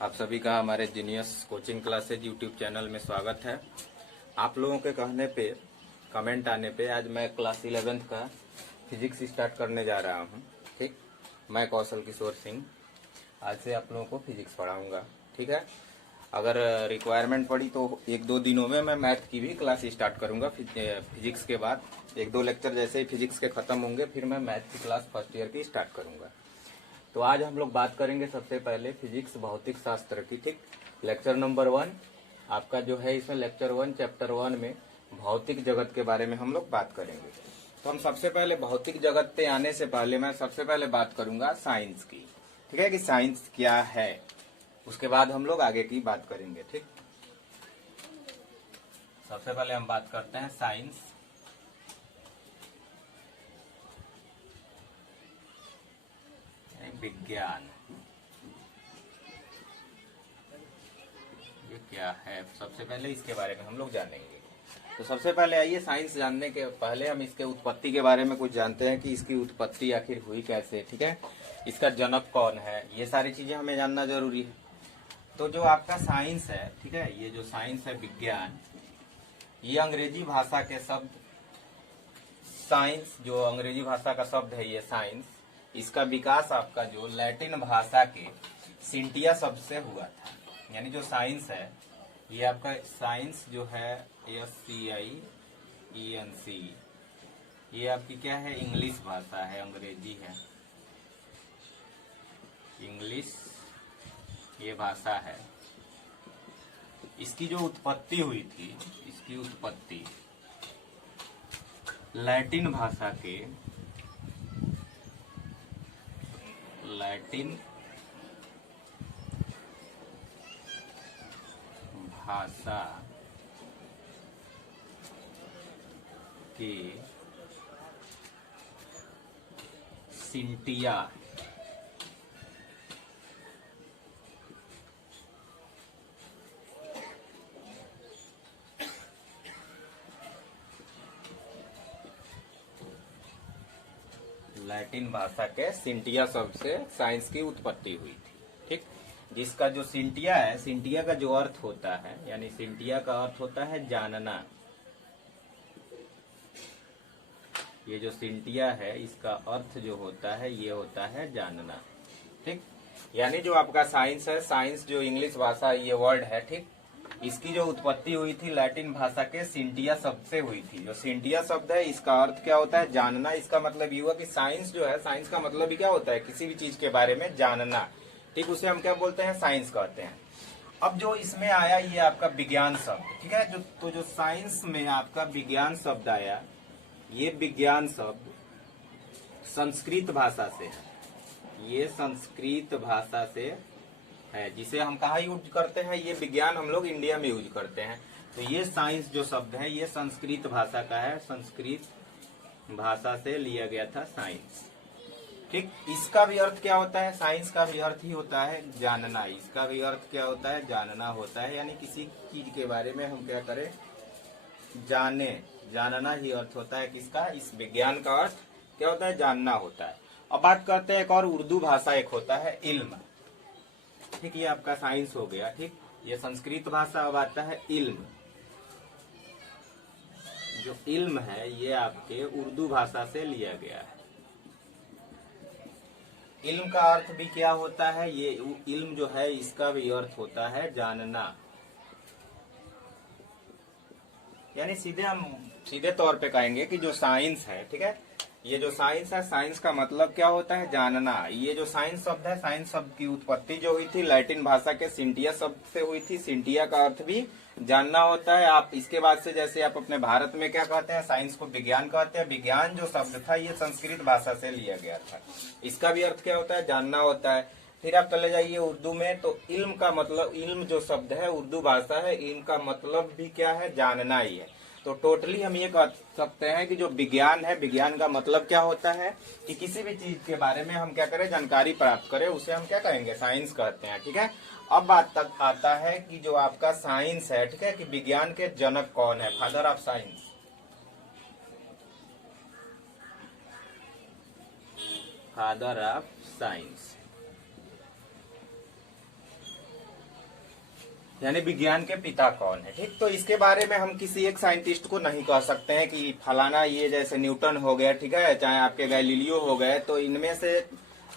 आप सभी का हमारे genius coaching classes YouTube channel में स्वागत है। आप लोगों के कहने पे, कमेंट आने पे आज मैं क्लास 11th का फिजिक्स स्टार्ट करने जा रहा हूँ। ठीक, मैं कौशल किशोर सिंह आज से आप लोगों को फिजिक्स पढ़ाऊंगा। ठीक है, अगर रिक्वायरमेंट पड़ी तो एक दो दिनों में मैं मैथ की भी क्लास स्टार्ट करूंगा। फिजिक्स के बाद एक दो लेक्चर जैसे ही फिजिक्स के खत्म होंगे फिर मैं मैथ की क्लास फर्स्ट ईयर की स्टार्ट करूंगा। तो आज हम लोग बात करेंगे सबसे पहले फिजिक्स भौतिक शास्त्र की। ठीक, लेक्चर नंबर 1 आपका जो है, इसमें लेक्चर 1 चैप्टर 1 में भौतिक जगत के बारे में हम लोग बात करेंगे। तो हम सबसे पहले भौतिक जगत पे आने से पहले मैं सबसे पहले बात करूंगा साइंस की। ठीक है, कि साइंस क्या है, उसके बाद हम लोग आगे की बात करेंगे। ठीक, सबसे पहले हम बात करते हैं साइंस। विज्ञान ये क्या है, सबसे पहले इसके बारे में हम लोग जानेंगे। तो सबसे पहले आइए, साइंस जानने के पहले हम इसके उत्पत्ति के बारे में कुछ जानते हैं कि इसकी उत्पत्ति आखिर हुई कैसे। ठीक है, इसका जनक कौन है, ये सारी चीजें हमें जानना जरूरी है। तो जो आपका साइंस है, ठीक है, ये जो साइंस है विज्ञान, ये अंग्रेजी भाषा के शब्द साइंस, जो अंग्रेजी भाषा का शब्द है ये साइंस, इसका विकास आपका जो लैटिन भाषा के सिंटिया शब्द से हुआ था। यानी जो साइंस है ये आपका साइंस जो है SCIENC, ये आपकी क्या है, इंग्लिश भाषा है, अंग्रेजी है, इंग्लिश ये भाषा है। इसकी जो उत्पत्ति हुई थी, इसकी उत्पत्ति लैटिन भाषा के, लैटिन भाषा के सिंटिया लैटिन भाषा के सिंटिया शब्द से साइंस की उत्पत्ति हुई थी। ठीक, जिसका जो सिंटिया है, सिंटिया का जो अर्थ होता है, यानी सिंटिया का अर्थ होता है जानना। ये जो सिंटिया है इसका अर्थ जो होता है ये होता है जानना। ठीक, यानी जो आपका साइंस है, साइंस जो इंग्लिश भाषा ये वर्ड है, ठीक, इसकी जो उत्पत्ति हुई थी लैटिन भाषा के सिंटिया शब्द से हुई थी। जो सिंटिया शब्द है इसका अर्थ क्या होता है, जानना। इसका मतलब ये हुआ कि साइंस जो है, साइंस का मतलब ही क्या होता है, किसी भी चीज के बारे में जानना। ठीक, उसे हम क्या बोलते हैं, साइंस कहते हैं। अब जो इसमें आया ये आपका विज्ञान शब्द। ठीक है, तो जो साइंस में आपका विज्ञान शब्द आया, ये विज्ञान शब्द संस्कृत भाषा से है। ये संस्कृत भाषा से है, जिसे हम कहाँ यूज करते हैं, ये विज्ञान हम लोग इंडिया में यूज करते हैं। तो ये साइंस जो शब्द है ये संस्कृत भाषा का है, संस्कृत भाषा से लिया गया था साइंस। ठीक, इसका भी अर्थ क्या होता है, साइंस का भी अर्थ ही होता है जानना। इसका भी अर्थ क्या होता है, जानना होता है। यानी किसी चीज के बारे में हम क्या करें, जाने, जानना ही अर्थ होता है किसका, इस विज्ञान का अर्थ क्या होता है, जानना होता है। अब बात करते हैं एक और उर्दू भाषा, एक होता है इल्म। ठीक, ये आपका साइंस हो गया। ठीक, ये संस्कृत भाषा। अब आता है इल्म। जो इल्म है ये आपके उर्दू भाषा से लिया गया है। इल्म का अर्थ भी क्या होता है, ये इल्म जो है इसका भी अर्थ होता है जानना। यानी सीधे तौर पे कहेंगे कि जो साइंस है, ठीक है, ये जो साइंस है, साइंस का मतलब क्या होता है, जानना। ये जो साइंस शब्द है, साइंस शब्द की उत्पत्ति जो हुई थी लैटिन भाषा के सिंटिया शब्द से हुई थी। सिंटिया का अर्थ भी जानना होता है। आप इसके बाद से जैसे आप अपने भारत में क्या कहते हैं, साइंस को विज्ञान कहते हैं। विज्ञान जो शब्द था ये संस्कृत भाषा से लिया गया था, इसका भी अर्थ क्या होता है, जानना होता है। फिर आप चले जाइए उर्दू में, तो इल्म का मतलब, इल्म जो शब्द है उर्दू भाषा है, इल्म का मतलब भी क्या है, जानना ही है। तो टोटली हम ये कह सकते हैं कि जो विज्ञान है, विज्ञान का मतलब क्या होता है कि किसी भी चीज के बारे में हम क्या करें, जानकारी प्राप्त करें, उसे हम क्या कहेंगे, साइंस कहते हैं। ठीक है, अब बात तक आता है कि जो आपका साइंस है, ठीक है, कि विज्ञान के जनक कौन है, father of science. Father of science, यानी विज्ञान के पिता कौन है। ठीक, तो इसके बारे में हम किसी एक साइंटिस्ट को नहीं कह सकते हैं कि फलाना, ये जैसे न्यूटन हो गया, ठीक है, चाहे आपके गैलीलियो हो गए, तो इनमें से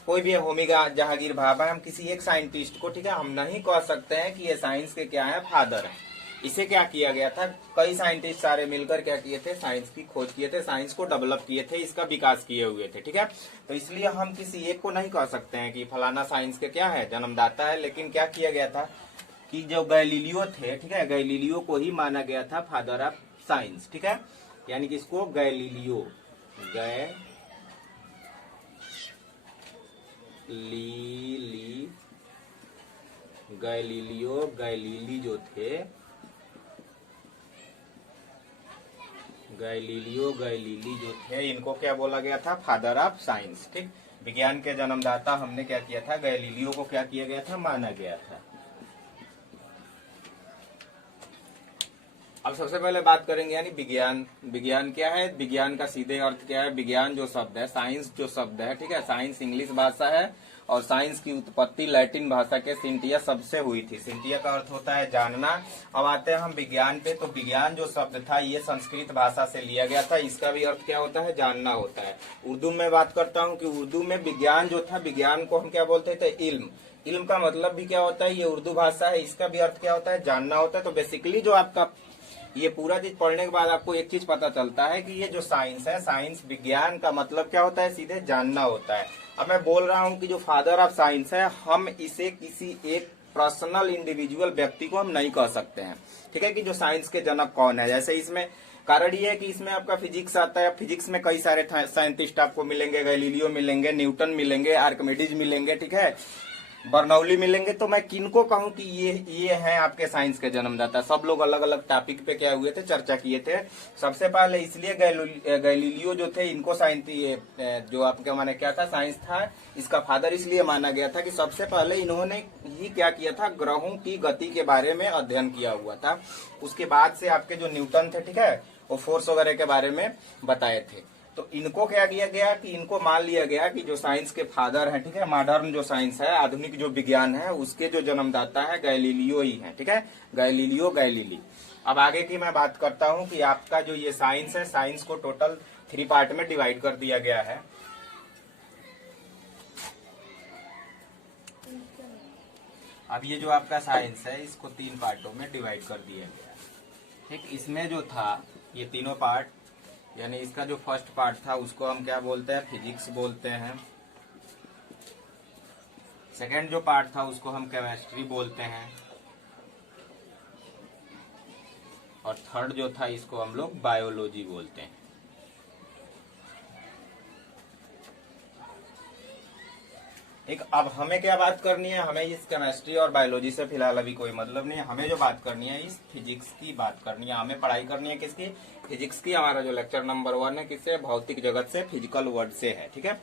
कोई भी होमी जहांगीर भाभा, हम किसी एक साइंटिस्ट को, ठीक है, हम नहीं कह सकते हैं कि ये साइंस के क्या है, फादर है। इसे क्या किया गया था, कई साइंटिस्ट सारे मिलकर क्या किए थे, साइंस की खोज किए थे, साइंस को डेवलप किए थे, इसका विकास किए हुए थे। ठीक है, तो इसलिए हम किसी एक को नहीं कह सकते हैं कि फलाना साइंस के क्या है, जन्मदाता है। लेकिन क्या किया गया था कि जो गैलीलियो थे, ठीक है, गैलीलियो को ही माना गया था फादर ऑफ साइंस। ठीक है, यानी कि इसको गैलीलियो, गैलीली जो थे, गैलीली जो थे, इनको क्या बोला गया था, फादर ऑफ साइंस। ठीक, विज्ञान के जन्मदाता हमने क्या किया था, गैलीलियो को क्या किया गया था, माना गया था। अब सबसे पहले बात करेंगे यानी विज्ञान क्या है, विज्ञान का सीधे अर्थ क्या है। विज्ञान जो शब्द है, साइंस जो शब्द है, ठीक है, साइंस इंग्लिश भाषा है और साइंस की उत्पत्ति लैटिन भाषा के सिंटिया शब्द से हुई थी। सिंटिया का अर्थ होता है जानना। अब आते हैं हम विज्ञान पे, तो विज्ञान जो शब्द था ये संस्कृत भाषा से लिया गया था। इसका भी अर्थ क्या होता है, जानना होता है। उर्दू में बात करता हूँ कि उर्दू में विज्ञान जो था, विज्ञान को हम क्या बोलते थे, इल्म। इल्म का मतलब भी क्या होता है, ये उर्दू भाषा है, इसका भी अर्थ क्या होता है, जानना होता है। तो बेसिकली जो आपका ये पूरा चीज पढ़ने के बाद आपको एक चीज पता चलता है कि ये जो साइंस है, साइंस विज्ञान का मतलब क्या होता है, सीधे जानना होता है। अब मैं बोल रहा हूँ कि जो फादर ऑफ साइंस है, हम इसे किसी एक पर्सनल इंडिविजुअल व्यक्ति को हम नहीं कह सकते हैं। ठीक है, कि जो साइंस के जनक कौन है। जैसे इसमें कारण ये है कि इसमें आपका फिजिक्स आता है, फिजिक्स में कई सारे साइंटिस्ट आपको मिलेंगे, गैलीलियो मिलेंगे, न्यूटन मिलेंगे, आर्किमिडीज मिलेंगे, ठीक है, बर्नौली मिलेंगे। तो मैं किनको कहूं कि ये हैं आपके साइंस के जन्मदाता। सब लोग अलग अलग टॉपिक पे क्या हुए थे, चर्चा किए थे। सबसे पहले इसलिए गैलीलियो जो थे, इनको साइंस जो आपके माने क्या था, साइंस था, इसका फादर इसलिए माना गया था कि सबसे पहले इन्होंने ही क्या किया था, ग्रहों की गति के बारे में अध्ययन किया हुआ था। उसके बाद से आपके जो न्यूटन थे, ठीक है, वो फोर्स वगैरह के बारे में बताए थे। तो इनको क्या किया गया कि इनको मान लिया गया कि जो साइंस के फादर हैं, ठीक है, मॉडर्न जो साइंस है, आधुनिक जो विज्ञान है, उसके जो जन्मदाता है गैलीलियो ही है। ठीक है, गैलीली। अब आगे की मैं बात करता हूं कि आपका जो ये साइंस है, साइंस को टोटल 3 पार्ट में डिवाइड कर दिया गया है। अब ये जो आपका साइंस है, इसको 3 पार्टों में डिवाइड कर दिया गया है। ठीक, इसमें जो था ये तीनों पार्ट, यानी इसका जो फर्स्ट पार्ट था उसको हम क्या बोलते हैं, फिजिक्स बोलते हैं। सेकंड जो पार्ट था उसको हम केमिस्ट्री बोलते हैं। और थर्ड जो था इसको हम लोग बायोलॉजी बोलते हैं। एक अब हमें क्या बात करनी है, हमें इस केमिस्ट्री और बायोलॉजी से फिलहाल अभी कोई मतलब नहीं है। हमें जो बात करनी है, इस फिजिक्स की बात करनी है। हमें पढ़ाई करनी है किसकी, फिजिक्स की। हमारा जो लेक्चर नंबर 1 है किससे, भौतिक जगत से, फिजिकल वर्ल्ड से है। ठीक है,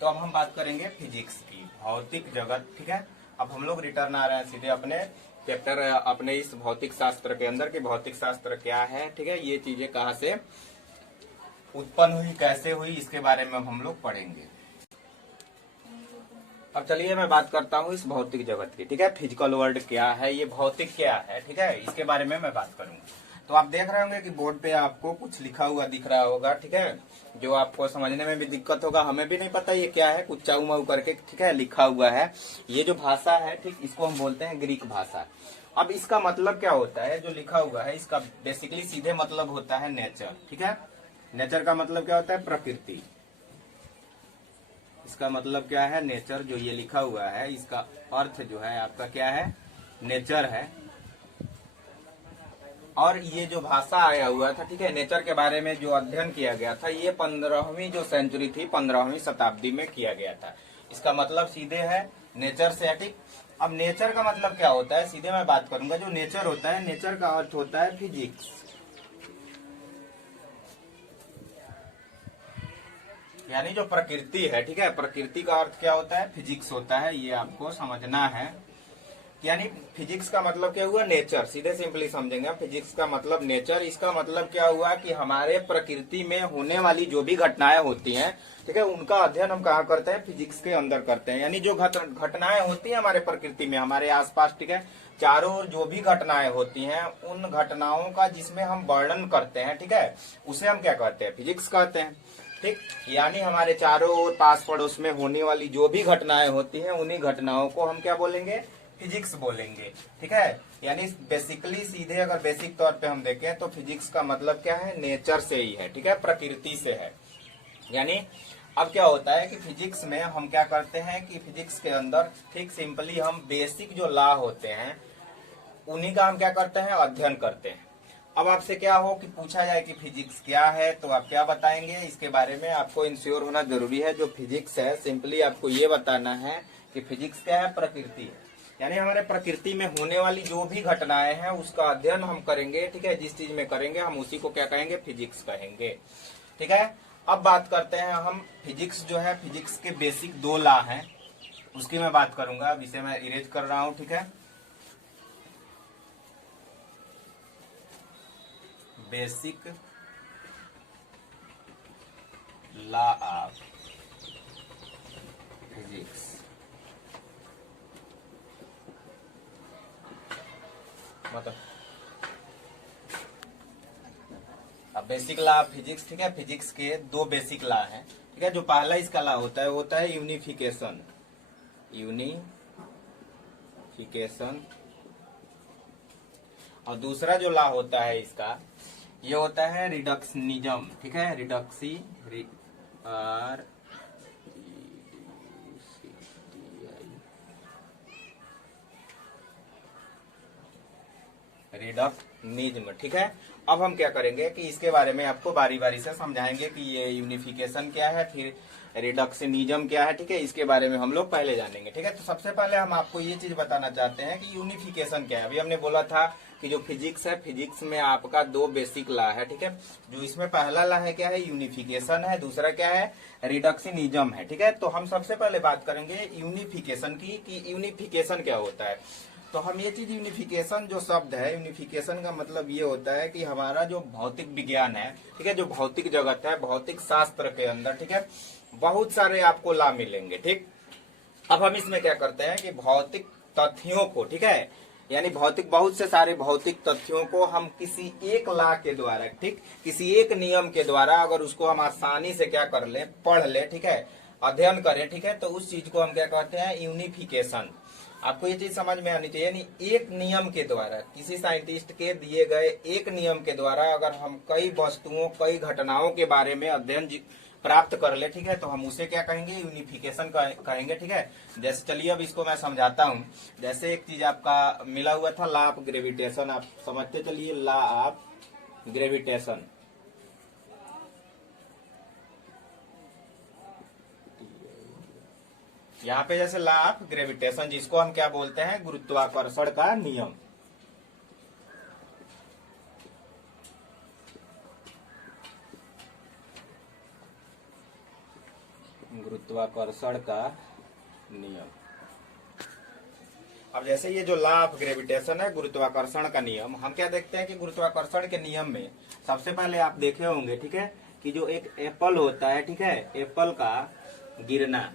तो अब हम बात करेंगे फिजिक्स की, भौतिक जगत। ठीक है, अब हम लोग रिटर्न आ रहे हैं सीधे अपने चैप्टर, अपने इस भौतिक शास्त्र के अंदर कि भौतिक शास्त्र क्या है। ठीक है, ये चीजें कहाँ से उत्पन्न हुई, कैसे हुई, इसके बारे में हम लोग पढ़ेंगे। अब चलिए मैं बात करता हूँ इस भौतिक जगत की। ठीक है, फिजिकल वर्ल्ड क्या है, ये भौतिक क्या है, ठीक है, इसके बारे में मैं बात करूंगा। तो आप देख रहे होंगे कि बोर्ड पे आपको कुछ लिखा हुआ दिख रहा होगा। ठीक है, जो आपको समझने में भी दिक्कत होगा, हमें भी नहीं पता ये क्या है, कुछ चाऊ माऊ करके, ठीक है, लिखा हुआ है। ये जो भाषा है, ठीक, इसको हम बोलते हैं ग्रीक भाषा। अब इसका मतलब क्या होता है, जो लिखा हुआ है, इसका बेसिकली सीधे मतलब होता है नेचर। ठीक है, नेचर का मतलब क्या होता है, प्रकृति। इसका मतलब क्या है, नेचर। जो ये लिखा हुआ है इसका अर्थ जो है आपका क्या है, नेचर है। और ये जो भाषा आया हुआ था, ठीक है, नेचर के बारे में जो अध्ययन किया गया था, ये 15वीं जो सेंचुरी थी, 15वीं शताब्दी में किया गया था। इसका मतलब सीधे है नेचर से। ठीक, अब नेचर का मतलब क्या होता है, सीधे मैं बात करूंगा। जो नेचर होता है, नेचर का अर्थ होता है फिजिक्स, यानी जो प्रकृति है। ठीक है, प्रकृति का अर्थ क्या होता है, फिजिक्स होता है। ये आपको समझना है। यानी फिजिक्स का मतलब क्या हुआ, नेचर। सीधे सिंपली समझेंगे, फिजिक्स का मतलब नेचर। इसका मतलब क्या हुआ कि हमारे प्रकृति में होने वाली जो भी घटनाएं होती हैं, ठीक है, उनका अध्ययन हम कहाँ करते हैं, फिजिक्स के अंदर करते हैं। यानी जो घटनाएं होती हैं हमारे प्रकृति में, हमारे आसपास, ठीक है, चारों ओर जो भी घटनाएं होती हैं, उन घटनाओं का जिसमें हम वर्णन करते हैं, ठीक है, उसे हम क्या कहते हैं, फिजिक्स कहते हैं। ठीक, यानी हमारे चारों ओर पास पड़ोस में होने वाली जो भी घटनाएं होती हैं, उन्हीं घटनाओं को हम क्या बोलेंगे, फिजिक्स बोलेंगे। ठीक है, यानी बेसिकली सीधे अगर बेसिक तौर पे हम देखें तो फिजिक्स का मतलब क्या है, नेचर से ही है, ठीक है, प्रकृति से है। यानी अब क्या होता है कि फिजिक्स में हम क्या करते हैं कि फिजिक्स के अंदर, ठीक, सिंपली हम बेसिक जो लॉ होते हैं उन्हीं का हम क्या करते हैं, अध्ययन करते हैं। अब आपसे क्या हो कि पूछा जाए कि फिजिक्स क्या है, तो आप क्या बताएंगे, इसके बारे में आपको इंश्योर होना जरूरी है। जो फिजिक्स है, सिंपली आपको ये बताना है कि फिजिक्स क्या है, प्रकृति है। यानी हमारे प्रकृति में होने वाली जो भी घटनाएं हैं उसका अध्ययन हम करेंगे, ठीक है, जिस चीज में करेंगे हम उसी को क्या कहेंगे, फिजिक्स कहेंगे। ठीक है, अब बात करते हैं हम फिजिक्स जो है, फिजिक्स के बेसिक 2 लॉ हैं, उसकी मैं बात करूंगा। अब इसे मैं इरेज कर रहा हूं, ठीक है। Basic law of physics. मतलब अब बेसिक लॉ ऑफ फिजिक्स, ठीक है, फिजिक्स के 2 बेसिक लॉ हैं। ठीक है, जो पहला इसका लॉ होता है यूनिफिकेशन। यूनिफिकेशन। और दूसरा जो लॉ होता है इसका, ये होता है रिडक्शनिज्म। ठीक है, रिडक्शनिज्म। ठीक है, अब हम क्या करेंगे कि इसके बारे में आपको बारी बारी से समझाएंगे कि ये यूनिफिकेशन क्या है, फिर रिडक्शनिज्म क्या है। ठीक है, इसके बारे में हम लोग पहले जानेंगे। ठीक है, तो सबसे पहले हम आपको ये चीज बताना चाहते हैं कि यूनिफिकेशन क्या है। अभी हमने बोला था कि जो फिजिक्स है, फिजिक्स में आपका 2 बेसिक लॉ है। ठीक है, जो इसमें पहला लॉ है क्या है, यूनिफिकेशन है, दूसरा क्या है, रिडक्शनिज्म है। ठीक है, तो हम सबसे पहले बात करेंगे यूनिफिकेशन की, कि यूनिफिकेशन क्या होता है। तो हम ये चीज, यूनिफिकेशन जो शब्द है, यूनिफिकेशन का मतलब ये होता है कि हमारा जो भौतिक विज्ञान है, ठीक है, जो भौतिक जगत है, भौतिक शास्त्र के अंदर, ठीक है, बहुत सारे आपको लाभ मिलेंगे। ठीक, अब हम इसमें क्या करते हैं कि भौतिक तथ्यों को, ठीक है, यानी बहुत से सारे भौतिक तथ्यों को हम किसी एक लॉ के द्वारा, ठीक, किसी एक नियम के द्वारा अगर उसको हम आसानी से क्या कर ले, पढ़ ले, ठीक है, अध्ययन करें, ठीक है, तो उस चीज को हम क्या कहते हैं, यूनिफिकेशन। आपको ये चीज समझ में आनी चाहिए। यानी एक नियम के द्वारा, किसी साइंटिस्ट के दिए गए एक नियम के द्वारा अगर हम कई वस्तुओं, कई घटनाओं के बारे में अध्ययन प्राप्त कर ले, ठीक है, तो हम उसे क्या कहेंगे, यूनिफिकेशन कहेंगे। ठीक है, जैसे चलिए अब इसको मैं समझाता हूँ। जैसे एक चीज आपका मिला हुआ था, लॉ ऑफ ग्रेविटेशन, आप समझते चलिए, लॉ ऑफ ग्रेविटेशन। यहाँ पे जैसे लॉ ऑफ ग्रेविटेशन, जिसको हम क्या बोलते हैं, गुरुत्वाकर्षण का नियम। गुरुत्वाकर्षण का नियम। अब जैसे ये जो लॉ ऑफ ग्रेविटेशन है, गुरुत्वाकर्षण का नियम, हम क्या देखते हैं कि गुरुत्वाकर्षण के नियम में सबसे पहले आप देखे होंगे, ठीक है, कि जो एक एप्पल होता है, ठीक है, एप्पल का गिरना,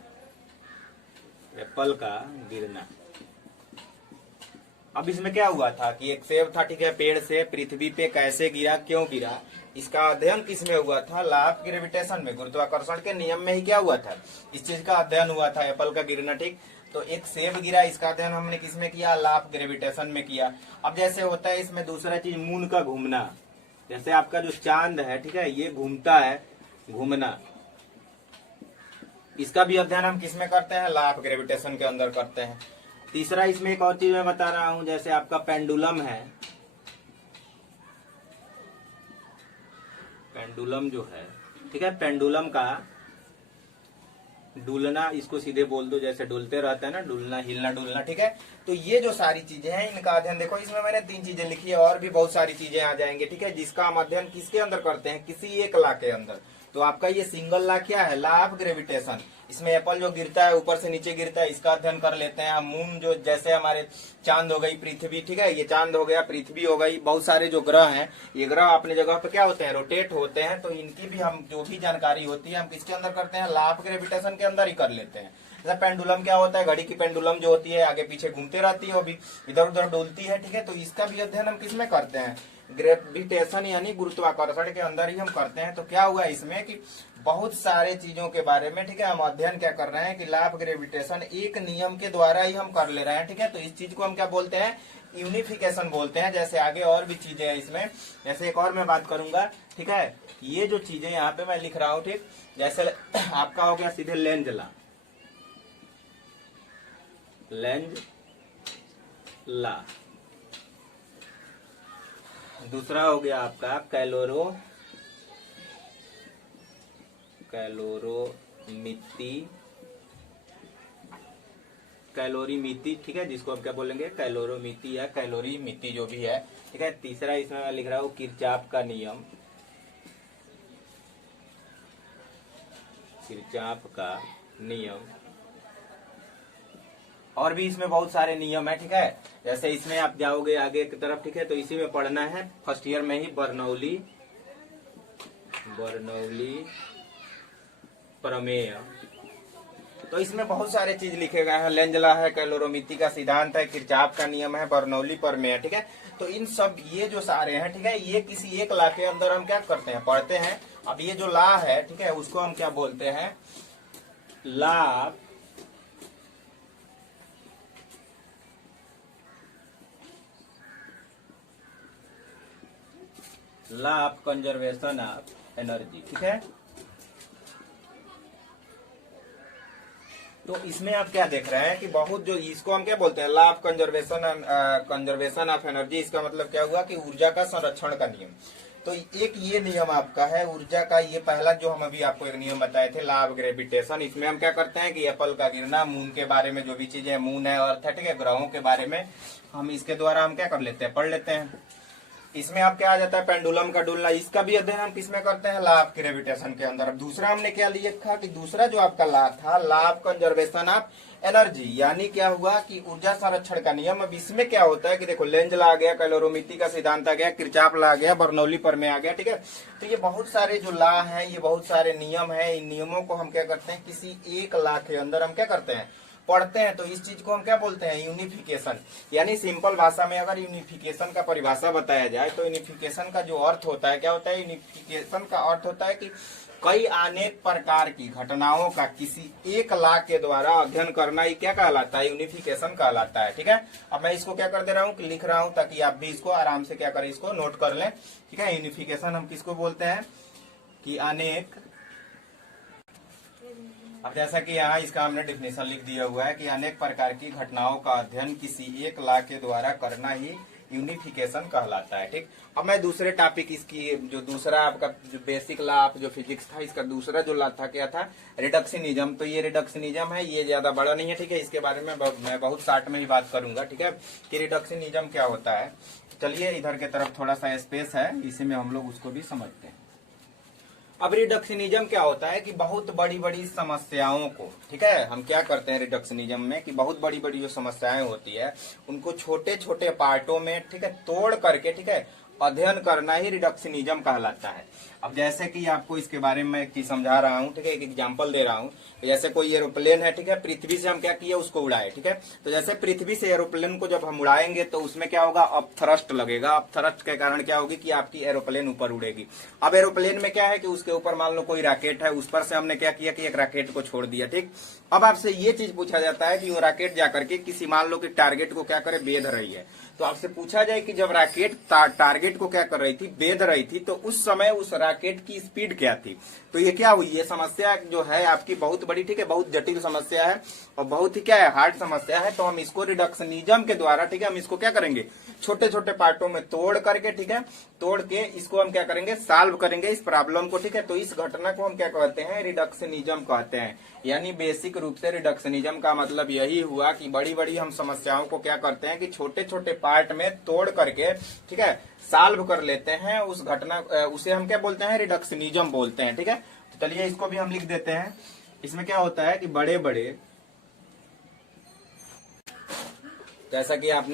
एप्पल का गिरना। अब इसमें क्या हुआ था कि एक सेब था, ठीक है, पेड़ से पृथ्वी पे कैसे गिरा, क्यों गिरा, इसका अध्ययन किसमें हुआ था, लॉ ऑफ ग्रेविटेशन में, गुरुत्वाकर्षण के नियम में ही क्या हुआ था, इस चीज का अध्ययन हुआ था, एप्पल का गिरना। ठीक, तो एक सेब गिरा, इसका अध्ययन हमने किसमें किया, लॉ ऑफ ग्रेविटेशन में किया। अब जैसे होता है इसमें दूसरा चीज, मून का घूमना, जैसे आपका जो चांद है, ठीक है, ये घूमता है, घूमना, इसका भी अध्ययन हम किसमें करते हैं, लॉ ऑफ ग्रेविटेशन के अंदर करते हैं। तीसरा इसमें एक और चीज मैं बता रहा हूं, जैसे आपका पेंडुलम है, पेंडुलम जो है, ठीक है, पेंडुलम का डुलना, इसको सीधे बोल दो, जैसे डुलते रहता है ना, डुलना, हिलना डुलना। ठीक है, तो ये जो सारी चीजें हैं, इनका अध्ययन देखो, इसमें मैंने 3 चीजें लिखी है, और भी बहुत सारी चीजें आ जाएंगी। ठीक है, जिसका हम अध्ययन किसके अंदर करते हैं, किसी एक लॉ के अंदर। तो आपका ये सिंगल लॉ क्या है, लॉ ऑफ ग्रेविटेशन। इसमें एप्पल जो गिरता है ऊपर से नीचे गिरता है, इसका अध्ययन कर लेते हैं हम। मून जो जैसे हमारे चांद हो गई, पृथ्वी, ठीक है, ये चांद हो गया, पृथ्वी हो गई, बहुत सारे जो ग्रह हैं, ये ग्रह अपने जगह पे क्या होते हैं, रोटेट होते हैं। तो इनकी भी हम जो भी जानकारी होती है हम किसके अंदर करते हैं, लॉ ऑफ ग्रेविटेशन के अंदर ही कर लेते हैं। जैसे पेंडुलम क्या होता है, घड़ी की पेंडुलम जो होती है आगे पीछे घूमते रहती है, वो भी इधर उधर डोलती है, ठीक है। तो इसका भी अध्ययन हम किसमें करते हैं, ग्रेविटेशन यानी गुरुत्वाकर्षण के अंदर ही हम करते हैं। तो क्या हुआ इसमें कि बहुत सारे चीजों के बारे में, ठीक है, हम अध्ययन क्या कर रहे हैं कि लॉ ऑफ ग्रेविटेशन एक नियम के द्वारा ही हम कर ले रहे हैं, ठीक है। तो इस चीज को हम क्या बोलते हैं, यूनिफिकेशन बोलते हैं। जैसे आगे और भी चीजें हैं इसमें, जैसे एक और मैं बात करूंगा, ठीक है। ये जो चीजें यहाँ पे मैं लिख रहा हूँ, ठीक, जैसे आपका हो गया सीधे लेंज लॉ, लेंज लॉ। दूसरा हो गया आपका कैलोरीमिति, ठीक है, जिसको हम क्या बोलेंगे, कैलोरीमिति या कैलोरीमिति जो भी है, ठीक है। तीसरा इसमें मैं लिख रहा हूँ किरचॉफ का नियम, किरचॉफ का नियम। और भी इसमें बहुत सारे नियम है, ठीक है। जैसे इसमें आप जाओगे आगे की तरफ, ठीक है, तो इसी में पढ़ना है फर्स्ट ईयर में ही, बर्नौली प्रमेय। तो इसमें बहुत सारे चीज लिखे गए हैं, लेंज लॉ है, कैलोरीमिति का सिद्धांत है, किरचॉफ का नियम है, बर्नौली प्रमेय, ठीक है। तो इन सब ये जो सारे हैं, ठीक है, ये किसी एक लॉ के अंदर हम क्या करते हैं, पढ़ते हैं। अब ये जो लॉ है, ठीक है, उसको हम क्या बोलते हैं, law of conservation of energy, ठीक है। तो इसमें आप क्या देख रहे हैं कि बहुत जो इसको हम क्या बोलते हैं, law of conservation of energy. इसका मतलब क्या हुआ कि ऊर्जा का संरक्षण का नियम। तो एक ये नियम आपका है ऊर्जा का, ये पहला जो हम अभी आपको एक नियम बताए थे, लॉ ऑफ ग्रेविटेशन। इसमें हम क्या करते हैं कि एप्पल का गिरना, मून के बारे में जो भी चीजें, मून है, अर्थ है, ठीक है, ग्रहों के बारे में हम इसके द्वारा हम क्या कर लेते हैं, पढ़ लेते हैं। इसमें आप क्या आ जाता है, पेंडुलम का डुलना, इसका भी अध्ययन हम किसमें करते हैं, लॉ ऑफ ग्रेविटेशन के अंदर। अब दूसरा हमने क्या लिखा कि दूसरा जो आपका लॉ था, law of conservation of energy, यानी क्या हुआ कि ऊर्जा संरक्षण का नियम। अब इसमें क्या होता है कि देखो, लेंज लॉ आ गया, कैलोरीमिति का सिद्धांत आ गया, किरचॉफ लॉ आ गया, बर्नौली प्रमेय आ गया, ठीक है। तो ये बहुत सारे जो लॉ है, ये बहुत सारे नियम है, इन नियमों को हम क्या करते हैं, किसी एक लॉ के अंदर हम क्या करते हैं, पढ़ते हैं। तो इस चीज को हम क्या बोलते हैं, यूनिफिकेशन। यानी सिंपल भाषा में अगर यूनिफिकेशन का परिभाषा बताया जाए तो यूनिफिकेशन का जो अर्थ होता है, क्या होता है, यूनिफिकेशन का अर्थ होता है कि कई अनेक प्रकार की घटनाओं का किसी एक लॉ के द्वारा अध्ययन करना ही क्या कहलाता है, यूनिफिकेशन कहलाता है, ठीक है। अब मैं इसको क्या कर दे रहा हूँ, लिख रहा हूँ, ताकि आप भी इसको आराम से क्या करें, इसको नोट कर लें, ठीक है। यूनिफिकेशन हम किसको बोलते हैं कि अनेक, अब जैसा कि यहाँ इसका हमने डिफिनेशन लिख दिया हुआ है कि अनेक प्रकार की घटनाओं का अध्ययन किसी एक लॉ के द्वारा करना ही यूनिफिकेशन कहलाता है, ठीक। अब मैं दूसरे टॉपिक, इसकी जो दूसरा आपका जो बेसिक लॉ ऑफ जो फिजिक्स था, इसका दूसरा जो लॉ था क्या था, रिडक्शनिज्म। तो ये रिडक्शनिज्म है, ये ज्यादा बड़ा नहीं है, ठीक है। इसके बारे में मैं बहुत शॉर्ट में ही बात करूंगा, ठीक है, कि रिडक्शनिज्म क्या होता है। चलिए इधर की तरफ थोड़ा सा स्पेस है, इसी में हम लोग उसको भी समझते हैं। अब रिडक्शनिज्म क्या होता है कि बहुत बड़ी बड़ी समस्याओं को, ठीक है, हम क्या करते हैं रिडक्शनिज्म में कि बहुत बड़ी बड़ी जो समस्याएं होती है उनको छोटे छोटे पार्टों में, ठीक है, तोड़ करके, ठीक है, अध्ययन करना ही रिडक्शनिज्म कहलाता है। अब जैसे कि आपको इसके बारे में एक चीज समझा रहा हूँ, ठीक है, एक एग्जांपल दे रहा हूँ। जैसे कोई एरोप्लेन है, ठीक है, पृथ्वी से हम क्या किए, उसको उड़ाए, ठीक है। तो जैसे पृथ्वी से एरोप्लेन को जब हम उड़ाएंगे तो उसमें क्या होगा, अप थ्रस्ट लगेगा। अप थ्रस्ट के कारण क्या होगी कि आपकी एरोप्लेन ऊपर उड़ेगी। अब एरोप्लेन में क्या है कि उसके ऊपर मान लो कोई रॉकेट है, उस पर से हमने क्या किया कि एक रॉकेट को छोड़ दिया, ठीक। अब आपसे ये चीज पूछा जाता है कि वो रॉकेट जाकर के किसी मान लो कि टारगेट को क्या करे, बेध रही है। तो आपसे पूछा जाए कि जब रॉकेट टारगेट को क्या कर रही थी, बेध रही थी, तो उस समय उस रॉकेट की स्पीड क्या थी। तो ये क्या हुई, ये समस्या जो है आपकी बहुत बड़ी, ठीक है, बहुत जटिल समस्या है और बहुत ही क्या है, हार्ड समस्या है। तो हम इसको रिडक्शनिज्म के द्वारा, ठीक है, हम इसको क्या करेंगे, छोटे छोटे पार्टों में तोड़ करके, ठीक है, तोड़ के इसको हम क्या करेंगे, सॉल्व करेंगे इस प्रॉब्लम को, ठीक है। तो इस घटना को हम क्या कहते हैं, रिडक्शनिज्म कहते हैं। यानी बेसिक रूप से रिडक्शनिज्म का मतलब यही हुआ कि बड़ी बड़ी हम समस्याओं को क्या करते हैं कि छोटे छोटे पार्ट में तोड़ करके, ठीक है, सॉल्व कर लेते हैं। उस घटना उसे हम क्या बोलते हैं, रिडक्शनिज्म बोलते हैं, ठीक है। तो चलिए इसको भी हम लिख देते हैं। इसमें क्या होता है कि बड़े बड़े, जैसा कि आप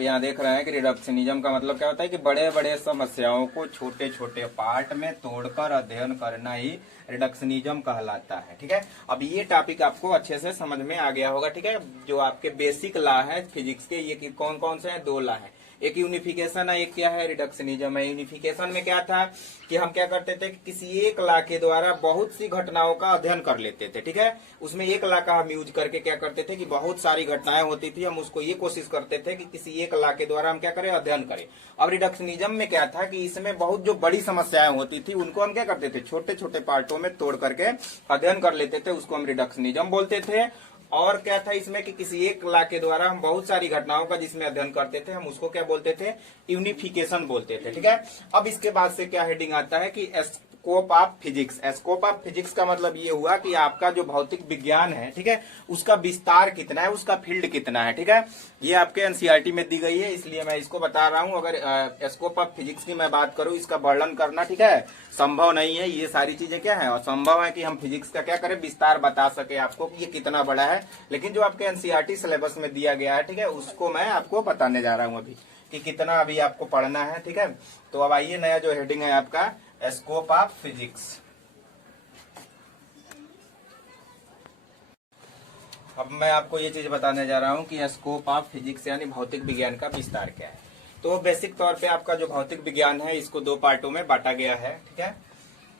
यहाँ देख रहे हैं कि रिडक्शनिज्म का मतलब क्या होता है कि बड़े बड़े समस्याओं को छोटे छोटे पार्ट में तोड़कर अध्ययन करना ही रिडक्शनिज्म कहलाता है, ठीक है। अब ये टॉपिक आपको अच्छे से समझ में आ गया होगा, ठीक है। जो आपके बेसिक लॉ है फिजिक्स के, ये कौन कौन से हैं, 2 लॉ है। एक यूनिफिकेशन है, एक क्या है, रिडक्शनिज्म है। यूनिफिकेशन में क्या था कि हम क्या करते थे कि किसी एक लॉ के द्वारा बहुत सी घटनाओं का अध्ययन कर लेते थे, ठीक है। उसमें एक लॉ का हम यूज करके क्या करते थे कि बहुत सारी घटनाएं होती थी, हम उसको ये कोशिश करते थे कि किसी एक लॉ के द्वारा हम क्या करें, अध्ययन करें। अब रिडक्शनिज्म में क्या था कि इसमें बहुत जो बड़ी समस्याएं होती थी उनको हम क्या करते थे, छोटे छोटे पार्टों में तोड़ करके अध्ययन कर लेते थे, उसको हम रिडक्शनिज्म बोलते थे। और क्या था इसमें कि किसी एक लॉ के द्वारा हम बहुत सारी घटनाओं का जिसमें अध्ययन करते थे, हम उसको क्या बोलते थे, यूनिफिकेशन बोलते थे, ठीक है। अब इसके बाद से क्या हेडिंग आता है कि scope of physics. Scope of physics का मतलब ये हुआ कि आपका जो भौतिक विज्ञान है, ठीक है, उसका विस्तार कितना है, उसका फील्ड कितना है, ठीक है। ये आपके एनसीईआरटी में दी गई है, इसलिए मैं इसको बता रहा हूं। अगर स्कोप ऑफ फिजिक्स की मैं बात करूं, इसका वर्णन करना, ठीक है, संभव नहीं है। ये सारी चीजें क्या है, और संभव है कि हम फिजिक्स का क्या करें, विस्तार बता सके आपको कि ये कितना बड़ा है। लेकिन जो आपके एनसीईआरटी सिलेबस में दिया गया है, ठीक है, उसको मैं आपको बताने जा रहा हूं अभी कि कितना अभी आपको पढ़ना है, ठीक है। तो अब आइए, नया जो हेडिंग है आपका स्कोप ऑफ फिजिक्स। अब मैं आपको ये चीज बताने जा रहा हूं कि स्कोप ऑफ फिजिक्स यानी भौतिक विज्ञान का विस्तार क्या है। तो बेसिक तौर पे आपका जो भौतिक विज्ञान है इसको 2 पार्टों में बांटा गया है, ठीक है।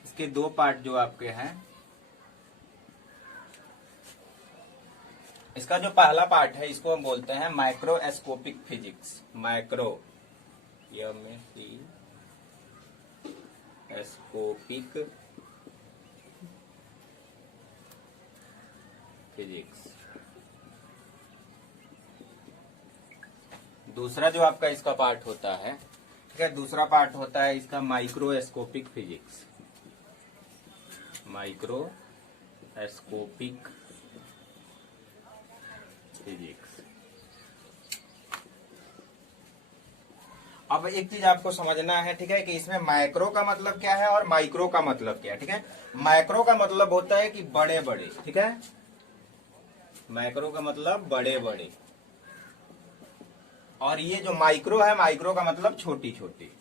इसके 2 पार्ट जो आपके हैं, इसका जो पहला पार्ट है इसको हम बोलते हैं microscopic physics. Microscopic physics. दूसरा जो आपका इसका पार्ट होता है, ठीक है, दूसरा पार्ट होता है इसका माइक्रोस्कोपिक फिजिक्स। Microscopic physics. अब एक चीज आपको समझना है, ठीक है, कि इसमें माइक्रो का मतलब क्या है और माइक्रो का मतलब क्या है, ठीक है। माइक्रो का मतलब होता है कि बड़े बड़े, ठीक है, माइक्रो का मतलब बड़े बड़े, और ये जो माइक्रो है, माइक्रो का मतलब छोटी छोटी।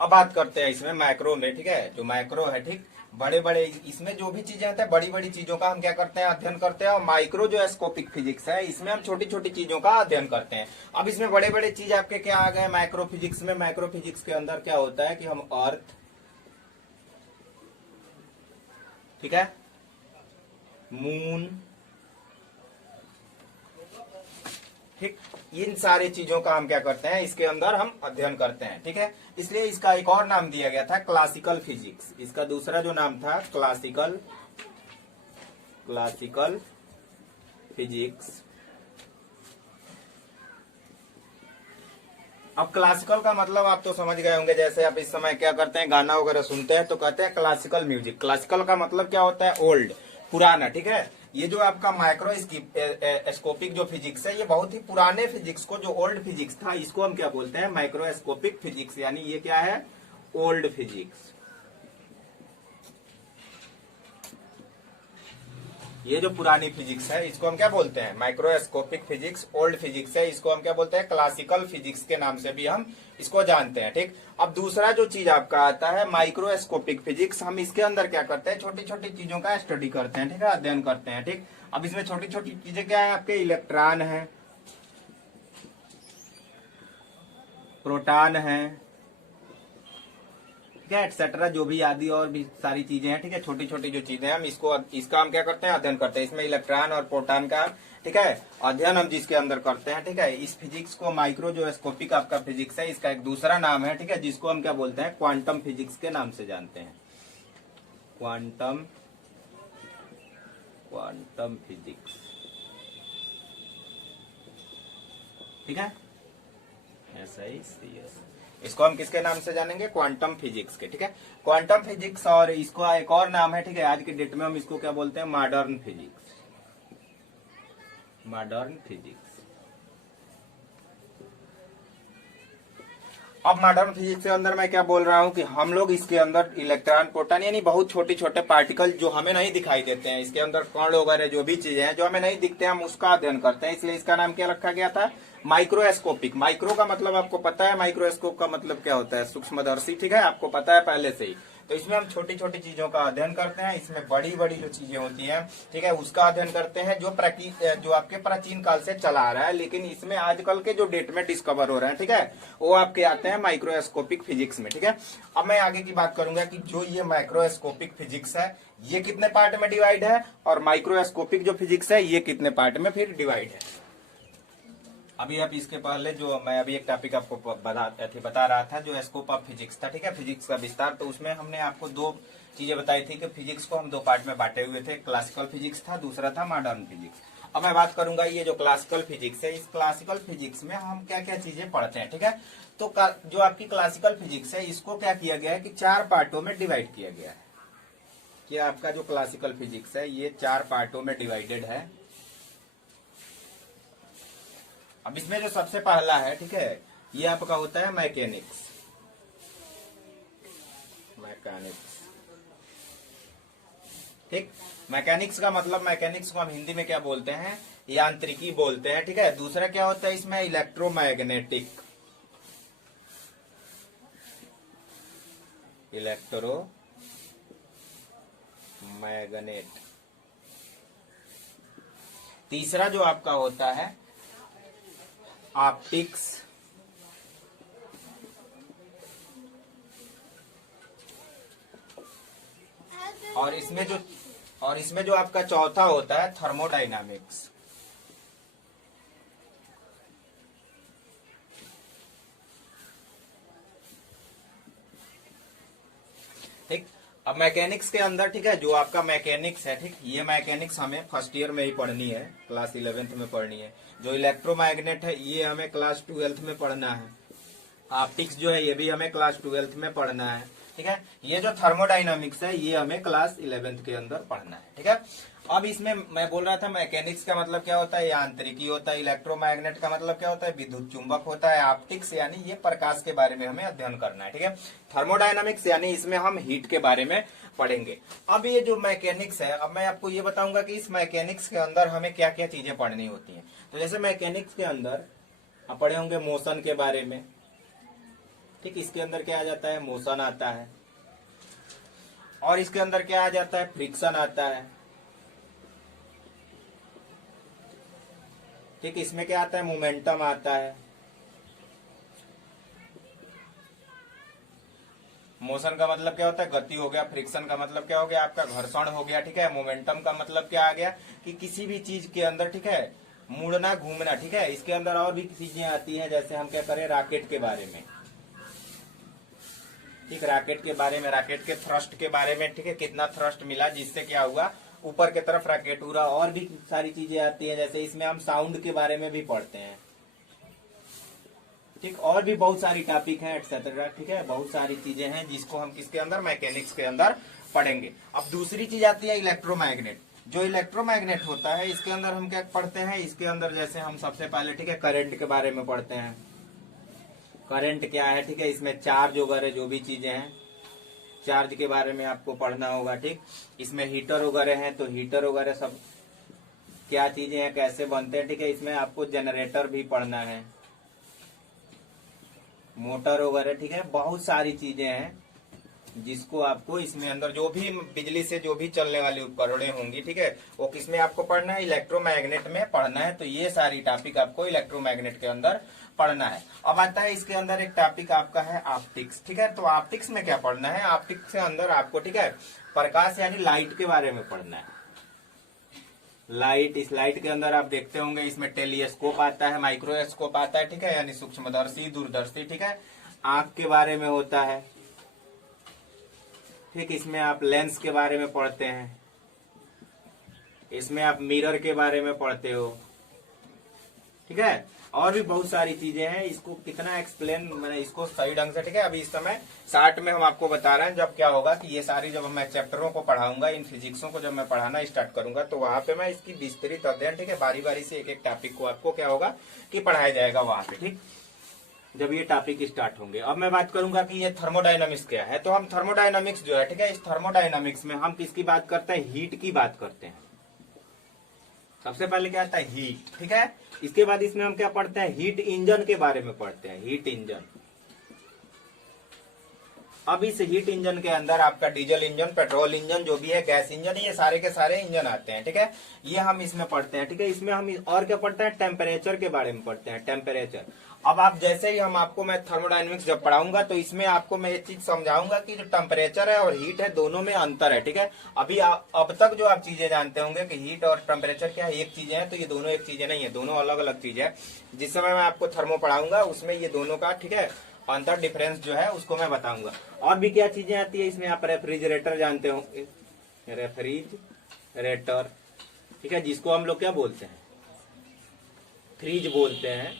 अब बात करते हैं इसमें माइक्रो में, ठीक है, जो माइक्रो है, ठीक, बड़े बड़े, इसमें जो भी चीजें आती है बड़ी बड़ी चीजों का हम क्या करते हैं, अध्ययन करते हैं। और माइक्रो जो स्कोपिक फिजिक्स है इसमें हम छोटी छोटी चीजों का अध्ययन करते हैं। अब इसमें बड़े बड़े चीज आपके क्या आ गए माइक्रो फिजिक्स में। माइक्रो फिजिक्स के अंदर क्या होता है कि हम अर्थ, ठीक है, मून, ठीक, इन सारी चीजों का हम क्या करते हैं, इसके अंदर हम अध्ययन करते हैं, ठीक है। इसलिए इसका एक और नाम दिया गया था क्लासिकल फिजिक्स। इसका दूसरा जो नाम था क्लासिकल फिजिक्स। अब क्लासिकल का मतलब आप तो समझ गए होंगे, जैसे आप इस समय क्या करते हैं, गाना वगैरह सुनते हैं तो कहते हैं क्लासिकल म्यूजिक। क्लासिकल का मतलब क्या होता है, ओल्ड, पुराना, ठीक है। ये जो आपका माइक्रोस्कोपिक जो फिजिक्स है, ये बहुत ही पुराने फिजिक्स को, जो ओल्ड फिजिक्स था, इसको हम क्या बोलते हैं, माइक्रोस्कोपिक फिजिक्स। यानी ये क्या है, ओल्ड फिजिक्स। ये जो पुरानी फिजिक्स है इसको हम क्या बोलते हैं, माइक्रोस्कोपिक फिजिक्स। ओल्ड फिजिक्स है, इसको हम क्या बोलते हैं, क्लासिकल फिजिक्स के नाम से भी हम इसको जानते हैं, ठीक। अब दूसरा जो चीज आपका आता है माइक्रोस्कोपिक फिजिक्स, हम इसके अंदर क्या करते हैं, छोटी छोटी चीजों का स्टडी करते हैं, ठीक है, अध्ययन करते हैं, ठीक। अब इसमें छोटी छोटी चीजें क्या है आपके, इलेक्ट्रॉन है, प्रोटॉन है, ठीक है, एक्सेट्रा, जो भी आदि और भी सारी चीजें हैं, ठीक है, छोटी छोटी जो चीजें हैं, हम इसका हम क्या करते हैं, अध्ययन करते हैं। इसमें इलेक्ट्रॉन और प्रोटॉन का, ठीक है, अध्ययन हम जिसके अंदर करते हैं, ठीक है। इस फिजिक्स को, माइक्रो जो स्कोपिक आपका फिजिक्स है, इसका एक दूसरा नाम है, ठीक है, जिसको हम क्या बोलते हैं, क्वांटम फिजिक्स के नाम से जानते हैं। Quantum physics. ठीक है, SICS। इसको हम किसके नाम से जानेंगे? क्वांटम फिजिक्स के। ठीक है, क्वांटम फिजिक्स, और इसको एक और नाम है, ठीक है, आज की डेट में हम इसको क्या बोलते हैं? Modern physics. Modern physics. अब मॉडर्न फिजिक्स के अंदर मैं क्या बोल रहा हूँ कि हम लोग इसके अंदर इलेक्ट्रॉन, प्रोटॉन, यानी बहुत छोटे छोटे पार्टिकल जो हमें नहीं दिखाई देते हैं, इसके अंदर कण वगैरह जो भी चीजें हैं जो हमें नहीं दिखते हैं, हम उसका अध्ययन करते हैं। इसलिए इसका नाम क्या रखा गया था? माइक्रोस्कोपिक। माइक्रो का मतलब आपको पता है, माइक्रोस्कोप का मतलब क्या होता है? सूक्ष्मदर्शी। ठीक है, आपको पता है पहले से ही। तो इसमें हम छोटी छोटी चीजों का अध्ययन करते हैं, इसमें बड़ी बड़ी जो चीजें होती हैं, ठीक है, उसका अध्ययन करते हैं, जो आपके प्राचीन काल से चला आ रहा है, लेकिन इसमें आजकल के जो डेट में डिस्कवर हो रहे हैं, ठीक है, वो आपके आते हैं माइक्रोस्कोपिक फिजिक्स में। ठीक है, अब मैं आगे की बात करूंगा कि जो ये माइक्रोस्कोपिक फिजिक्स है ये कितने पार्ट में डिवाइड है, और माइक्रोस्कोपिक जो फिजिक्स है ये कितने पार्ट में फिर डिवाइड है। अभी आप इसके पहले जो मैं अभी एक टॉपिक आपको बता रहा था, जो स्कोप ऑफ फिजिक्स था, ठीक है, फिजिक्स का विस्तार, तो उसमें हमने आपको दो चीजें बताई थी कि फिजिक्स को हम दो पार्ट में बांटे हुए थे। क्लासिकल फिजिक्स था, दूसरा था मॉडर्न फिजिक्स। अब मैं बात करूंगा ये जो क्लासिकल फिजिक्स है, इस क्लासिकल फिजिक्स में हम क्या क्या चीजें पढ़ते हैं। ठीक है, तो जो आपकी क्लासिकल फिजिक्स है इसको क्या किया गया है कि 4 पार्टों में डिवाइड किया गया है। कि आपका जो क्लासिकल फिजिक्स है ये 4 पार्टों में डिवाइडेड है। अब इसमें जो सबसे पहला है, ठीक है, ये आपका होता है मैकेनिक्स। ठीक, मैकेनिक्स का मतलब, मैकेनिक्स को हम हिंदी में क्या बोलते हैं? यांत्रिकी बोलते हैं। ठीक है, दूसरा क्या होता है इसमें? इलेक्ट्रोमैग्नेटिक। मैग्नेट। तीसरा जो आपका होता है ऑप्टिक्स। और इसमें जो आपका चौथा होता है थर्मोडायनामिक्स। ठीक, अब मैकेनिक्स के अंदर, ठीक है, जो आपका मैकेनिक्स है, ठीक, ये मैकेनिक्स हमें फर्स्ट ईयर में ही पढ़नी है, क्लास 11th में पढ़नी है। जो इलेक्ट्रोमैग्नेट है ये हमें क्लास 12th में पढ़ना है। ऑप्टिक्स जो है ये भी हमें क्लास 12th में पढ़ना है। ठीक है, ये जो थर्मोडायनामिक्स है ये हमें क्लास 11th के अंदर पढ़ना है। ठीक है, अब इसमें मैं बोल रहा था मैकेनिक्स का मतलब क्या होता है? यांत्रिकी होता है। इलेक्ट्रोमैग्नेट का मतलब क्या होता है? विद्युत चुंबक होता है। ऑप्टिक्स यानी ये प्रकाश के बारे में हमें अध्ययन करना है। ठीक है, थर्मोडायनामिक्स यानी इसमें हम हीट के बारे में पढ़ेंगे। अब ये जो मैकेनिक्स है, अब मैं आपको ये बताऊंगा कि इस मैकेनिक्स के अंदर हमें क्या क्या चीजें पढ़नी होती है। तो जैसे मैकेनिक्स के अंदर आप पढ़े होंगे मोशन के बारे में। ठीक, इसके अंदर क्या आ जाता है? मोशन आता है। और इसके अंदर क्या आ जाता है? फ्रिक्शन आता है। ठीक, इसमें क्या आता है? मोमेंटम आता है। मोशन का मतलब क्या होता है? गति हो गया। फ्रिक्शन का मतलब क्या हो गया? आपका घर्षण हो गया। ठीक है, मोमेंटम का मतलब क्या आ गया? कि किसी भी चीज के अंदर, ठीक है, मुड़ना, घूमना। ठीक है, इसके अंदर और भी चीजें आती हैं, जैसे हम क्या करें रॉकेट के बारे में। ठीक, रॉकेट के बारे में, रॉकेट के थ्रस्ट के बारे में। ठीक है, कितना थ्रस्ट मिला जिससे क्या हुआ? ऊपर की तरफ रॉकेट उड़ा। और भी सारी चीजें आती हैं, जैसे इसमें हम साउंड के बारे में भी पढ़ते हैं। ठीक, और भी बहुत सारी टॉपिक है एक्सेट्रा। ठीक है, बहुत सारी चीजें हैं जिसको हम किसके अंदर? मैकेनिक्स के अंदर पढ़ेंगे। अब दूसरी चीज आती है इलेक्ट्रोमैग्नेट। जो इलेक्ट्रोमैग्नेट होता है इसके अंदर हम क्या पढ़ते हैं? इसके अंदर जैसे हम सबसे पहले, ठीक है, करंट के बारे में पढ़ते हैं। करंट क्या है? ठीक है, इसमें चार्ज वगैरह जो भी चीजें हैं, चार्ज के बारे में आपको पढ़ना होगा। ठीक, इसमें हीटर वगैरह हैं, तो हीटर वगैरह सब क्या चीजें हैं, कैसे बनते हैं। ठीक है, इसमें आपको जनरेटर भी पढ़ना है, मोटर वगैरह। ठीक है, बहुत सारी चीजें हैं जिसको आपको इसमें अंदर, जो भी बिजली से जो भी चलने वाली उपकरणें होंगी, ठीक है, वो किसमें आपको पढ़ना है? इलेक्ट्रोमैग्नेट में पढ़ना है। तो ये सारी टॉपिक आपको इलेक्ट्रोमैग्नेट के अंदर पढ़ना है। अब आता है इसके अंदर एक टॉपिक आपका है ऑप्टिक्स। ठीक है, तो ऑप्टिक्स में क्या पढ़ना है? ऑप्टिक्स के अंदर आपको, ठीक है, प्रकाश यानी लाइट के बारे में पढ़ना है। लाइट, इस लाइट के अंदर आप देखते होंगे इसमें टेलीस्कोप आता है, माइक्रोस्कोप आता है। ठीक है, यानी सूक्ष्मदर्शी, दूरदर्शी। ठीक है, आंख के बारे में होता है। ठीक, इसमें आप लेंस के बारे में पढ़ते हैं। इसमें आप मिरर के बारे में पढ़ते हो। ठीक है, और भी बहुत सारी चीजें हैं, इसको कितना एक्सप्लेन मैंने इसको सही ढंग से, ठीक है। अभी इस समय शार्ट में हम आपको बता रहे हैं, जब क्या होगा कि ये सारी जब मैं चैप्टरों को पढ़ाऊंगा, इन फिजिक्सों को जब मैं पढ़ाना स्टार्ट करूंगा तो वहां पे मैं इसकी विस्तृत अध्ययन, ठीक है, बारी बारी से एक एक टॉपिक को आपको क्या होगा कि पढ़ाया जाएगा वहां पे, ठीक, जब ये टॉपिक स्टार्ट होंगे। अब मैं बात करूंगा कि ये थर्मोडायनामिक्स क्या है। तो हम थर्मोडायनामिक्स जो है, ठीक है, इस थर्मोडायनामिक्स में हम किसकी बात करते हैं, हीट की बात करते हैं। सबसे पहले क्या आता है, हीट, ठीक है। इसके बाद इसमें हम क्या पढ़ते हैं, हीट इंजन के बारे में पढ़ते हैं, हीट इंजन। अब इस हीट इंजन के अंदर आपका डीजल इंजन, पेट्रोल इंजन, जो भी है, गैस इंजन, ये सारे के सारे इंजन आते हैं, ठीक है। ये हम इसमें पढ़ते हैं, ठीक है। इसमें हम और क्या पढ़ते हैं, टेम्परेचर के बारे में पढ़ते हैं, टेम्परेचर। अब आप जैसे ही मैं थर्मोडायनेमिक्स जब पढ़ाऊंगा तो इसमें आपको मैं एक चीज समझाऊंगा कि जो टेम्परेचर है और हीट है, दोनों में अंतर है, ठीक है। अभी अब तक जो आप चीजें जानते होंगे कि हीट और टेम्परेचर क्या है, एक चीजें हैं, तो ये दोनों एक चीजें नहीं है, दोनों अलग अलग चीजें है। जिस समय मैं आपको थर्मो पढ़ाऊंगा उसमें ये दोनों का, ठीक है, अंतर डिफरेंस जो है उसको मैं बताऊंगा। और भी क्या चीजें आती है इसमें, आप रेफ्रिजरेटर जानते होंगे, रेफ्रिजरेटर, ठीक है, जिसको हम लोग क्या बोलते हैं, फ्रिज बोलते हैं,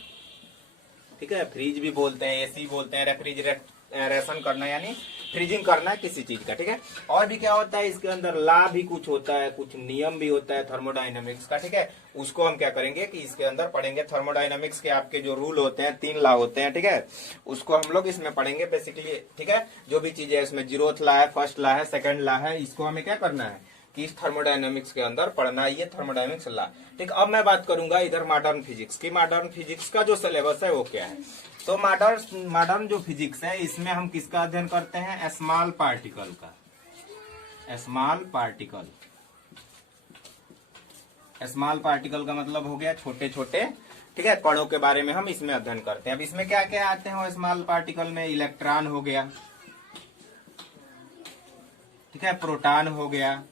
ठीक है, फ्रिज भी बोलते हैं, एसी बोलते हैं, रेफ्रिजरेशन करना यानी फ्रीजिंग करना है किसी चीज का, ठीक है। और भी क्या होता है इसके अंदर, ला भी कुछ होता है, कुछ नियम भी होता है थर्मोडायनामिक्स का, ठीक है। उसको हम क्या करेंगे कि इसके अंदर पढ़ेंगे। थर्मोडायनामिक्स के आपके जो रूल होते हैं, 3 ला होते हैं, ठीक है, उसको हम लोग इसमें पढ़ेंगे बेसिकली, ठीक है। जो भी चीजें इसमें 0th ला है, फर्स्ट ला है, सेकंड ला है, इसको हमें क्या करना है कि इस थर्मोडायनामिक्स के अंदर पढ़ना है, ये थर्मोडायनामिक्स ला, ठीक। अब मैं बात करूंगा इधर मॉडर्न फिजिक्स की। मॉडर्न फिजिक्स का जो सिलेबस है वो क्या है। तो मॉडर्न जो फिजिक्स है, इसमें हम किसका अध्ययन करते हैं, स्मॉल पार्टिकल का। स्मॉल पार्टिकल, स्मॉल पार्टिकल का मतलब हो गया छोटे छोटे, ठीक है, कणों के बारे में हम इसमें अध्ययन करते हैं। अब इसमें क्या क्या आते हैं स्मॉल पार्टिकल में, इलेक्ट्रॉन हो गया, ठीक है, प्रोटॉन हो गया।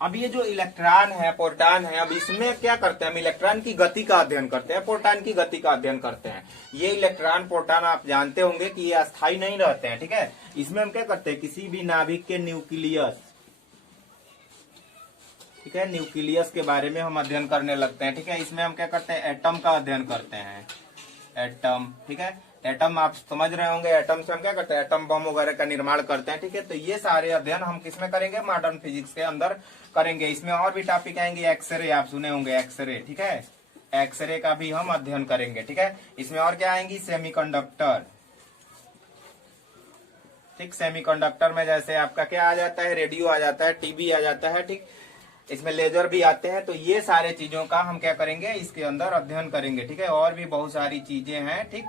अब ये जो इलेक्ट्रॉन है, प्रोटॉन है, अब इसमें क्या करते हैं हम, इलेक्ट्रॉन की गति का अध्ययन करते हैं, प्रोटॉन की गति का अध्ययन करते हैं। ये इलेक्ट्रॉन प्रोटॉन आप जानते होंगे कि ये अस्थायी नहीं रहते हैं, ठीक है। इसमें हम क्या करते हैं, किसी भी नाभिक के न्यूक्लियस, ठीक है, न्यूक्लियस के बारे में हम अध्ययन करने लगते हैं, ठीक है। इसमें हम क्या करते हैं, एटम का अध्ययन करते हैं, एटम, ठीक है। एटम आप समझ रहे होंगे, एटम से हम क्या करते हैं, एटम बम वगैरह का निर्माण करते हैं, ठीक है। तो ये सारे अध्ययन हम किसमें करेंगे, मॉडर्न फिजिक्स के अंदर करेंगे। इसमें और भी टॉपिक आएंगे, एक्सरे आप सुने होंगे, एक्सरे, ठीक है, एक्सरे का भी हम अध्ययन करेंगे, ठीक है। इसमें और क्या आएंगी, सेमीकंडक्टर, ठीक, सेमीकंडक्टर में जैसे आपका क्या आ जाता है, रेडियो आ जाता है, टीवी आ जाता है, ठीक, इसमें लेजर भी आते हैं। तो ये सारे चीजों का हम क्या करेंगे, इसके अंदर अध्ययन करेंगे, ठीक है। और भी बहुत सारी चीजें हैं, ठीक,